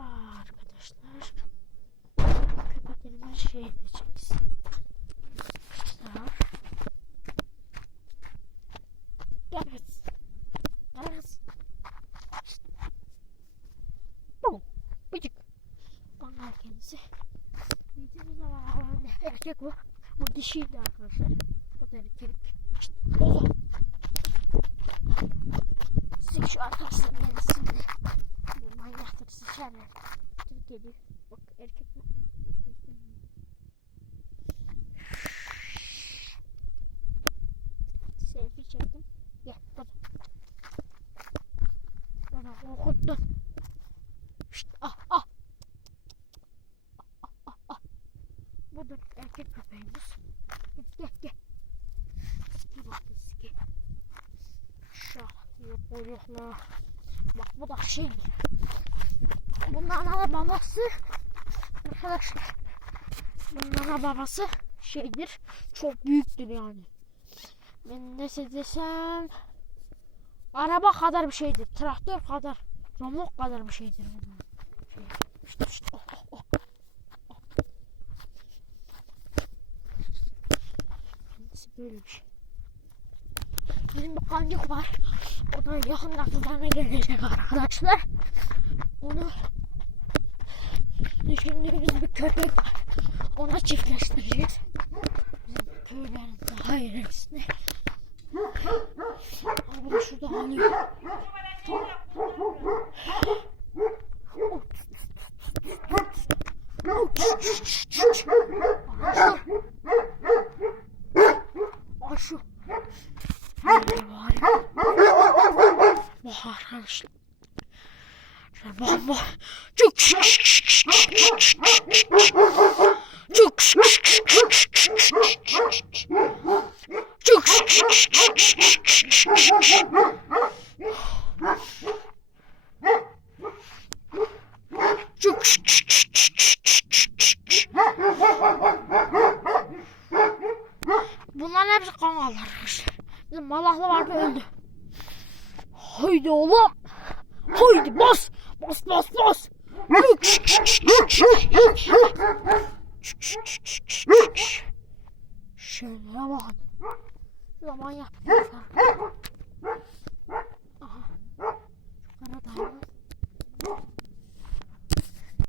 Merhaba arkadaşlar. Köpeklerime şey edeceğiz. Tamam. Gel kız. Gel kız. Bu. Bıcık. Bangal kendisi. Bildiğiniz ama erkek bu. Bu dişiydi arkadaşlar. Bu da erkek. Size şu. Bu manyaktır sıçarlar. Türkiye'de. Bak erkek mi? Mi? Selfie çektim. Gel baba. Bana korkuttun. Şşt ah ah. Ah, ah, ah. Bu da erkek köpeğimiz. Gel gel gel. Ski bak ski. Şah yok kuyruklu. Bak bu da şey. Bunların babası arkadaşlar. Bunların babası şeydir. Çok büyüktür yani. Ben ne desem araba kadar bir şeydir. Traktör kadar, romok kadar bir şeydir. Şey, işte, işte, oh, oh, oh. Kendisi bir şey. Bizim bir kancık var. O da yakında kızlarına gelecek arkadaşlar. Onu düşündüğümüz bir köpek var. Ona çiftleştireceğiz. Köylerin daha ilerisine. Ama şurada alıyor. Böyle var. Bak arkadaşlar. Şöyle bak bak. Çok çok çok çok Bunların hepsi kanallar arkadaşlar. Bizim malahlı vardı öldü. Haydi oğlum. Haydi bas. Bas bas bas. Şöyle bakın. Zaman yapıyoruz.